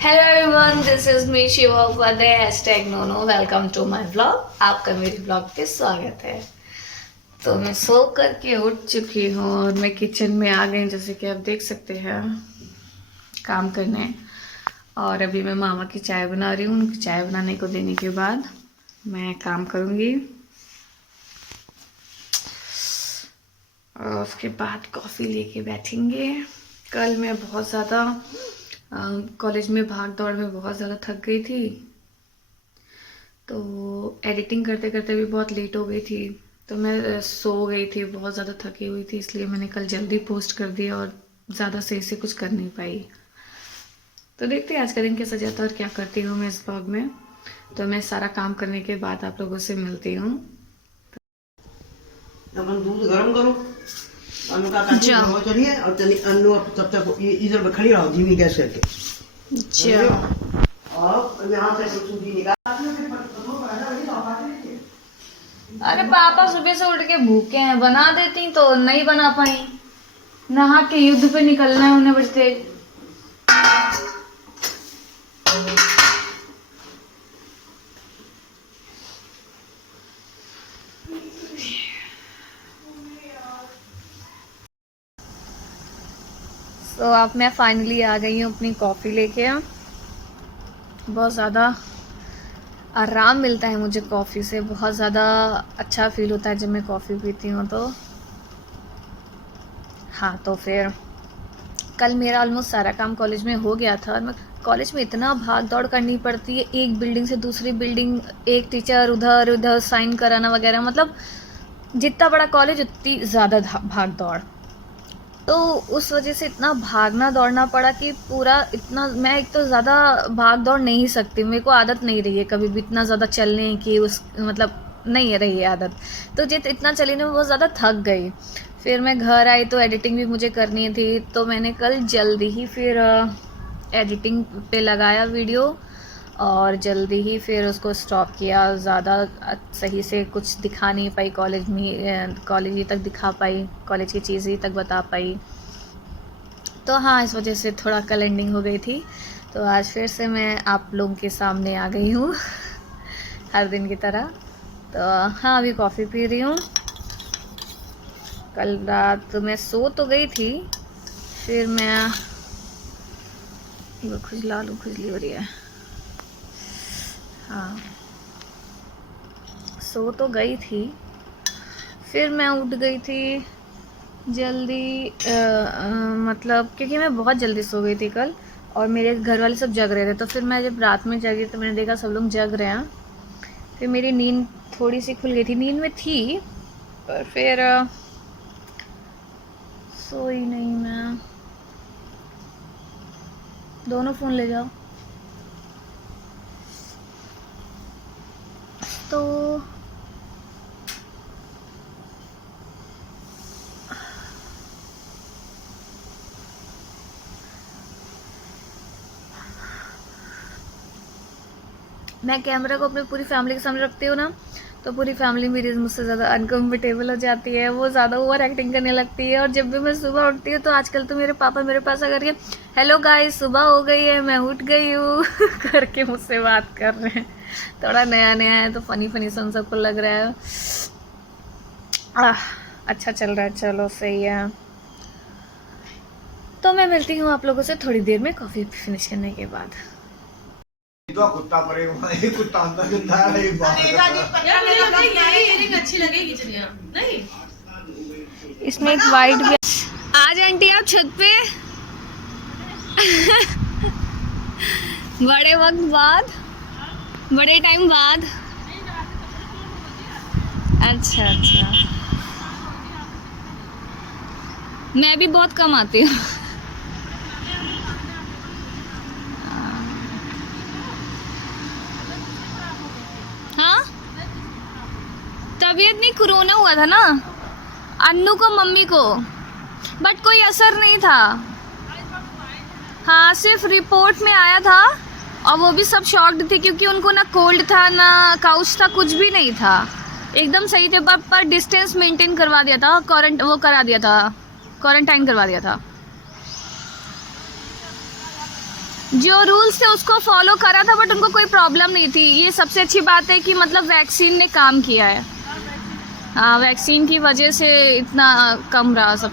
Hello everyone, this is me Shiva Upadhyay hashtag नोनो। Welcome to my vlog. आपका मेरे vlog पे स्वागत है। तो मैं सो करके उठ चुकी हूँ और मैं किचन में आ गई, जैसे कि आप देख सकते हैं, काम करने। और अभी मैं मामा की चाय बना रही हूँ। उनकी चाय बनाने को देने के बाद मैं काम करूँगी और उसके बाद कॉफ़ी लेके बैठेंगे। कल मैं बहुत ज़्यादा कॉलेज में भाग दौड़ में बहुत ज़्यादा थक गई थी, तो एडिटिंग करते करते भी बहुत लेट हो गई थी। तो मैं सो गई थी, बहुत ज़्यादा थकी हुई थी, इसलिए मैंने कल जल्दी पोस्ट कर दिया और ज़्यादा सही से कुछ कर नहीं पाई। तो देखते हैं आज का दिन कैसा जाता है और क्या करती हूँ मैं इस ब्लॉग में। तो मैं सारा काम करने के बाद आप लोगों से मिलती हूँ। अपन दूध गरम करो, अनु का काटी हो चलिए और तनी अनु तब तक इधर पे खड़ी रहो धीमी गैस करके। और यहाँ से सूजी निकाल। अरे पापा सुबह से उठ के भूखे हैं, बना देती तो नहीं बना पाई। नहा के युद्ध पे निकलना है उन्हें बजते। तो अब मैं फाइनली आ गई हूँ अपनी कॉफ़ी लेके। बहुत ज़्यादा आराम मिलता है मुझे कॉफ़ी से, बहुत ज़्यादा अच्छा फील होता है जब मैं कॉफ़ी पीती हूँ। तो हाँ, तो फिर कल मेरा ऑलमोस्ट सारा काम कॉलेज में हो गया था। और मैं कॉलेज में इतना भाग दौड़ करनी पड़ती है, एक बिल्डिंग से दूसरी बिल्डिंग, एक टीचर उधर उधर साइन कराना वगैरह। मतलब जितना बड़ा कॉलेज उतनी ज़्यादा भाग दौड़। तो उस वजह से इतना भागना दौड़ना पड़ा कि पूरा इतना, मैं एक तो ज़्यादा भाग दौड़ नहीं सकती, मेरे को आदत नहीं रही है कभी भी इतना ज़्यादा चलने की, उस मतलब नहीं रही है आदत। तो जित इतना चली ना, बहुत ज़्यादा थक गई। फिर मैं घर आई तो एडिटिंग भी मुझे करनी थी, तो मैंने कल जल्दी ही फिर एडिटिंग पे लगाया वीडियो और जल्दी ही फिर उसको स्टॉप किया। ज़्यादा सही से कुछ दिखा नहीं पाई कॉलेज में, कॉलेज ही तक दिखा पाई, कॉलेज की चीज़ ही तक बता पाई। तो हाँ, इस वजह से थोड़ा कल एंडिंग हो गई थी। तो आज फिर से मैं आप लोगों के सामने आ गई हूँ हर दिन की तरह। तो हाँ, अभी कॉफ़ी पी रही हूँ। कल रात मैं सो तो गई थी, फिर मैं खुजली हो रही है। हाँ, सो तो गई थी, फिर मैं उठ गई थी जल्दी, मतलब क्योंकि मैं बहुत जल्दी सो गई थी कल और मेरे घर वाले सब जग रहे थे। तो फिर मैं जब रात में जगी तो मैंने देखा सब लोग जग रहे हैं। फिर मेरी नींद थोड़ी सी खुल गई थी, नींद में थी पर फिर सोई नहीं मैं। दोनों फ़ोन ले जाओ। तो मैं कैमरा को अपनी पूरी फैमिली के सामने रखती हूँ ना, तो पूरी फैमिली मेरी मुझसे ज़्यादा अनकम्फर्टेबल हो जाती है, वो ज़्यादा ओवर एक्टिंग करने लगती है। और जब भी मैं सुबह उठती हूँ तो आजकल तो मेरे पापा मेरे पास आकर के हेलो गाइस सुबह हो गई है, मैं उठ गई हूँ करके मुझसे बात कर रहे हैं। थोड़ा नया नया है तो फनी फनी सा सबको लग रहा है। अच्छा चल रहा है, चलो सही है। तो मैं मिलती हूँ आप लोगों से थोड़ी देर में कॉफ़ी फिनिश करने के बाद। तो कुत्ता परे एक कुत्ता अंदर गंदा है, एक बाहर यार मुझे लगता है ये इयरिंग अच्छी लगेगी चलिए नहीं। इसमें एक वाइट भी। आज आंटी आप छत पे बड़े वक्त बाद, बड़े टाइम बाद। अच्छा अच्छा, मैं भी बहुत कम आती हूँ। हाँ, तबीयत नहीं, कोरोना हुआ था ना अन्नू को मम्मी को, बट कोई असर नहीं था। हाँ, सिर्फ रिपोर्ट में आया था और वो भी सब शॉक्ड थे क्योंकि उनको ना कोल्ड था ना काउच था, कुछ भी नहीं था, एकदम सही थे। पर डिस्टेंस मेंटेन करवा दिया था, क्वारंटाइन करवा दिया था। जो रूल्स थे उसको फॉलो करा था, बट उनको कोई प्रॉब्लम नहीं थी। ये सबसे अच्छी बात है कि मतलब वैक्सीन ने काम किया है। हाँ, वैक्सीन की वजह से इतना कम रहा सब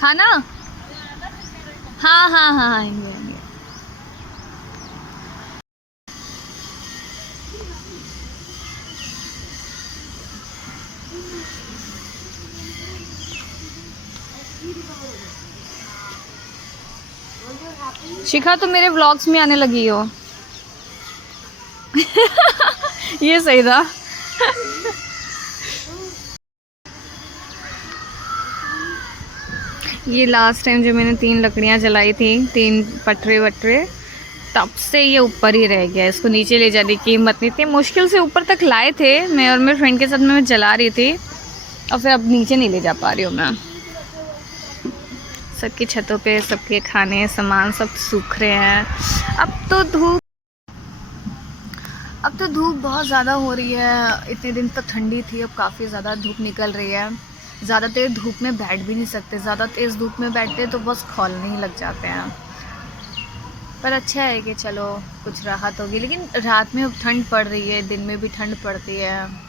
खाना। हाँ हाँ हाँ आएंगे आएंगे। शिखा तो मेरे व्लॉग्स में आने लगी हो। ये सही था। ये लास्ट टाइम जो मैंने 3 लकड़ियाँ जलाई थी, 3 पटरे वटरे, तब से ये ऊपर ही रह गया। इसको नीचे ले जाने की हिम्मत नहीं थी। मुश्किल से ऊपर तक लाए थे मैं और मेरे फ्रेंड के साथ, मैं जला रही थी और फिर अब नीचे नहीं ले जा पा रही हूँ मैं। सबकी छतों पे सबके खाने सामान सब सूख रहे हैं। अब तो धूप बहुत ज़्यादा हो रही है। इतने दिन तक ठंडी थी, अब काफ़ी ज़्यादा धूप निकल रही है। ज़्यादा तेज़ धूप में बैठ भी नहीं सकते, ज़्यादा तेज़ धूप में बैठते तो बस खौलने ही लग जाते हैं। पर अच्छा है कि चलो कुछ राहत होगी, लेकिन रात में अब ठंड पड़ रही है, दिन में भी ठंड पड़ती है।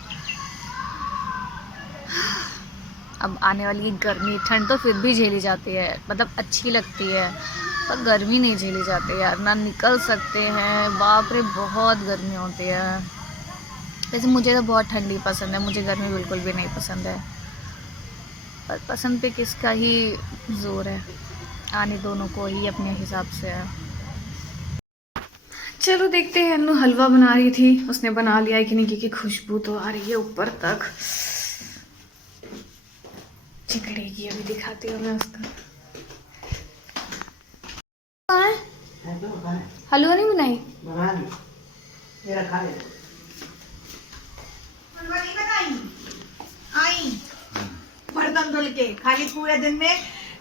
अब आने वाली गर्मी, ठंड तो फिर भी झेली जाती है, मतलब अच्छी लगती है, पर गर्मी नहीं झेली जाती यार, ना निकल सकते हैं। बाप रे बहुत गर्मी होती है। वैसे मुझे तो बहुत ठंडी पसंद है, मुझे गर्मी बिल्कुल भी नहीं पसंद है, पर पसंद पे किसका ही जोर है, आने दोनों को ही अपने हिसाब से है। चलो देखते हैं। अन्नू हलवा बना रही थी, उसने बना लिया है कि नहीं, क्योंकि खुशबू तो आ रही है ऊपर तक। चिकड़ेगी, अभी दिखाती हूँ मैं उसको। हलवा नहीं बनाई? बना ली, मेरा खा ले। बर्तन धुल के खाली पूरे दिन में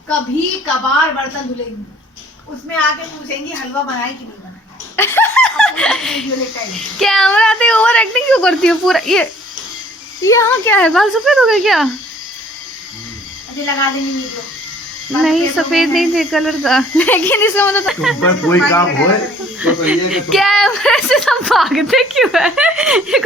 कभी कभार बर्तन धुलेंगी, उसमें आके पूछेंगी हलवा बनाई कि नहीं बनाई। कैमरा आते ओवर एक्टिंग क्यों करती हो पूरा? ये यहाँ क्या है, बाल सफेद हो गए क्या? अभी लगा देंगी वीडियो। नहीं सफेद नहीं थे, कलर था, लेकिन इसका मतलब तुम पर कोई काम हो तो ये कि कैमरे से सब भागते क्यों है? ये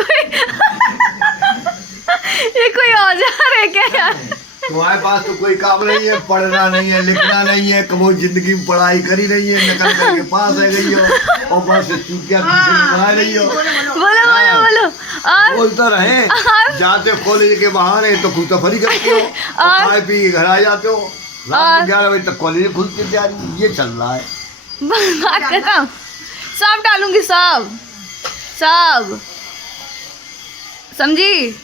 कोई औजार है क्या यार? तुम्हारे पास तो कोई काम नहीं है, पढ़ना नहीं है, लिखना नहीं है, कभी जिंदगी में पढ़ाई करी नहीं है, नकल करके पास रह गई हो और बस चूतिया बना रही हो। बोलो बोलो बोलो। और बोलता रहे, जाते कॉलेज के बहाने तो खुद तफरी करते हो, खाए पी के घर आ जाते हो, रात में 11 बजे तक कॉलेज खुलती तैयारी, ये चल रहा है। बात करता हूँ, सब डालूंगी, सब सब समझी?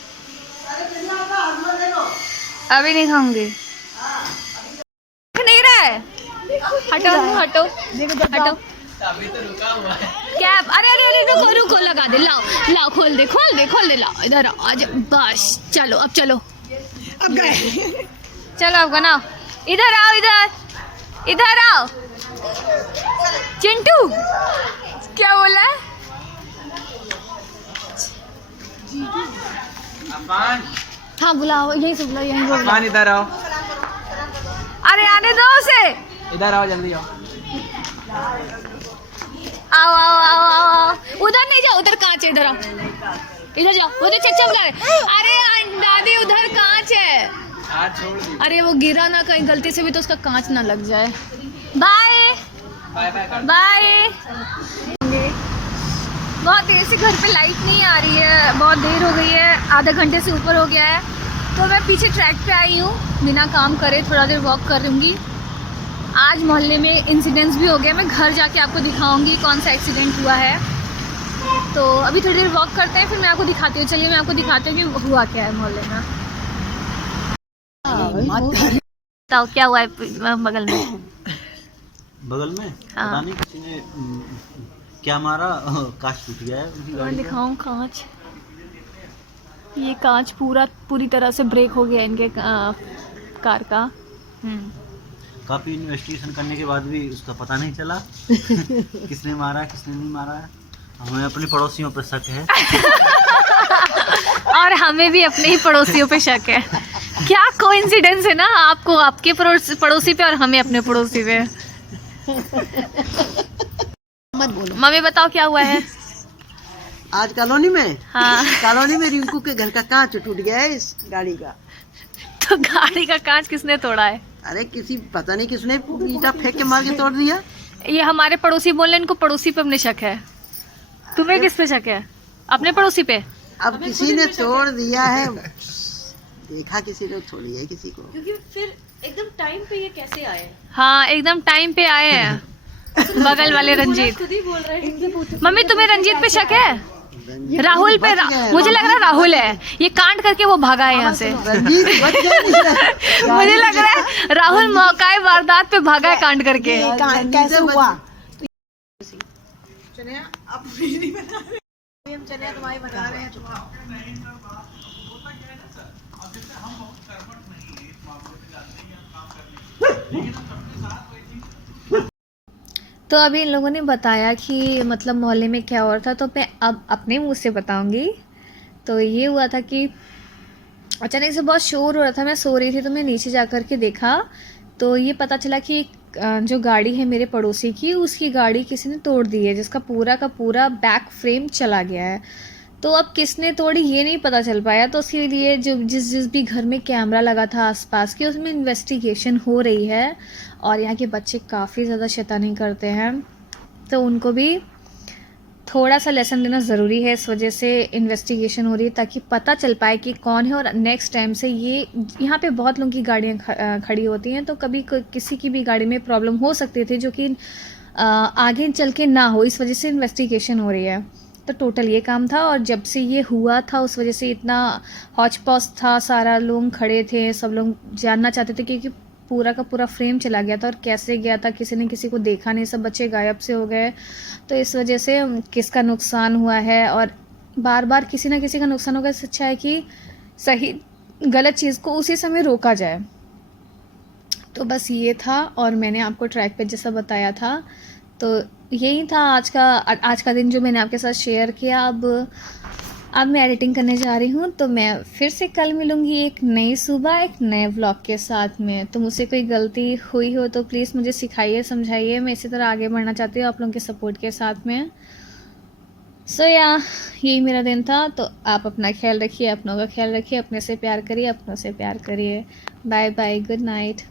अभी नहीं खाऊंगी। नहीं रहा है, हटो हटो हटो। क्या? अरे अरे अरे रुको रुको, लगा दे, लाओ लाओ, खोल दे खोल दे खोल दे, लाओ इधर आओ, आज बस चलो, अब चलो, अब गए। चलो अब बनाओ, इधर आओ, इधर इधर आओ। चिंटू क्या बोला है? हाँ बुलाओ, यहीं से बुलाओ, यहीं से बुलाओ। इधर आओ, अरे आने दो उसे। इधर आओ, जल्दी आओ। आओ आओ आओ आओ आओ। उधर नहीं जाओ, उधर कांच है, इधर आओ, इधर जाओ, उधर चेक बुला रहे। अरे दादी उधर कांच है। अरे वो गिरा ना कहीं गलती से भी तो उसका कांच ना लग जाए। Bye bye. बहुत देर से घर पे लाइट नहीं आ रही है, बहुत देर हो गई है, आधा घंटे से ऊपर हो गया है, तो मैं पीछे ट्रैक पे आई हूँ, बिना काम करे थोड़ा देर वॉक कर लूँगी। आज मोहल्ले में इंसिडेंट्स भी हो गया, मैं घर जाके आपको दिखाऊंगी कौन सा एक्सीडेंट हुआ है। तो अभी थोड़ी देर वॉक करते हैं, फिर मैं आपको दिखाती हूँ। चलिए मैं आपको दिखाती हूँ कि हुआ क्या है मोहल्ले में। बताओ क्या हुआ है बगल में? बगल में हाँ। पता नहीं किसी ने क्या मारा, कांच टूट गया है उनकी और गाड़ी का। दिखाऊं कांच? ये कांच पूरी तरह से ब्रेक हो गया इनके कार का। काफी इन्वेस्टिगेशन करने के बाद भी उसका पता नहीं चला किसने मारा है किसने नहीं मारा है। हमें अपने पड़ोसियों पर शक है और हमें भी अपने ही पड़ोसियों पे शक है। क्या कोइंसिडेंस है ना, आपको आपके पड़ोसी पे और हमें अपने पड़ोसी पे। मत बोलो। मम्मी बताओ क्या हुआ है। आज कॉलोनी में, हाँ। कॉलोनी में रिंकू के घर का कांच टूट गया है इस गाड़ी का। तो गाड़ी का कांच किसने तोड़ा है? अरे किसी पता नहीं किसने ईटा फेंक के मार के तोड़ दिया। ये हमारे पड़ोसी बोल रहे हैं, इनको पड़ोसी पे अपने शक है। तुम्हें किस पे शक है? अपने पड़ोसी पे? अब किसी ने तोड़ दिया है, देखा किसी ने थोड़ी है किसी को। क्योंकि फिर एकदम टाइम पे ये कैसे आए? हाँ एकदम टाइम पे आए हैं। बगल वाले रंजीत। खुद ही बोल रहे हैं। मम्मी तुम्हें रंजीत पे शक है? रंजीत राहुल पे बच गया है। मुझे लग रहा है राहुल है, ये कांड करके वो भागा है यहाँ से। रंजीत बच गया। मुझे लग रहा है राहुल मौका वारदात पे भागा है कांड करके। कैसे हुआ? चने आप नहीं बना रहे, हम चने तुम्हारे बना रहे हैं। तो अभी इन लोगों ने बताया कि मतलब मोहल्ले में क्या हो रहा था, तो मैं अब अपने मुंह से बताऊंगी। तो ये हुआ था कि अचानक से बहुत शोर हो रहा था, मैं सो रही थी तो मैं नीचे जा कर के देखा तो ये पता चला कि जो गाड़ी है मेरे पड़ोसी की, उसकी गाड़ी किसी ने तोड़ दी है, जिसका पूरा का पूरा बैक फ्रेम चला गया है। तो अब किसने तोड़ी ये नहीं पता चल पाया, तो उसके लिए जो जिस भी घर में कैमरा लगा था आसपास के, उसमें इन्वेस्टिगेशन हो रही है। और यहाँ के बच्चे काफ़ी ज़्यादा शैतानी करते हैं, तो उनको भी थोड़ा सा लेसन देना ज़रूरी है। इस वजह से इन्वेस्टिगेशन हो रही है ताकि पता चल पाए कि कौन है, और नेक्स्ट टाइम से ये यहाँ पे बहुत लोगों की गाड़ियाँ खड़ी होती हैं, तो कभी किसी की भी गाड़ी में प्रॉब्लम हो सकती थी जो कि आगे चल के ना हो, इस वजह से इन्वेस्टिगेशन हो रही है। तो टोटल ये काम था, और जब से ये हुआ था उस वजह से इतना हौच पौच था, सारा लोग खड़े थे, सब लोग जानना चाहते थे क्योंकि पूरा का पूरा फ्रेम चला गया था और कैसे गया था, किसी ने किसी को देखा नहीं, सब बच्चे गायब से हो गए। तो इस वजह से किसका नुकसान हुआ है, और बार बार किसी ना किसी का नुकसान होगा, इससे अच्छा है कि सही गलत चीज़ को उसी समय रोका जाए। तो बस ये था, और मैंने आपको ट्रैक पे जैसा बताया था, तो यही था आज का दिन जो मैंने आपके साथ शेयर किया। अब मैं एडिटिंग करने जा रही हूँ, तो मैं फिर से कल मिलूँगी एक नई सुबह एक नए व्लॉग के साथ में। तो मुझसे कोई गलती हुई हो तो प्लीज़ मुझे सिखाइए, समझाइए, मैं इसी तरह आगे बढ़ना चाहती हूँ आप लोगों के सपोर्ट के साथ में। यही मेरा दिन था। तो आप अपना ख्याल रखिए, अपनों का ख्याल रखिए, अपने से प्यार करिए, अपनों से प्यार करिए। Bye bye, good night.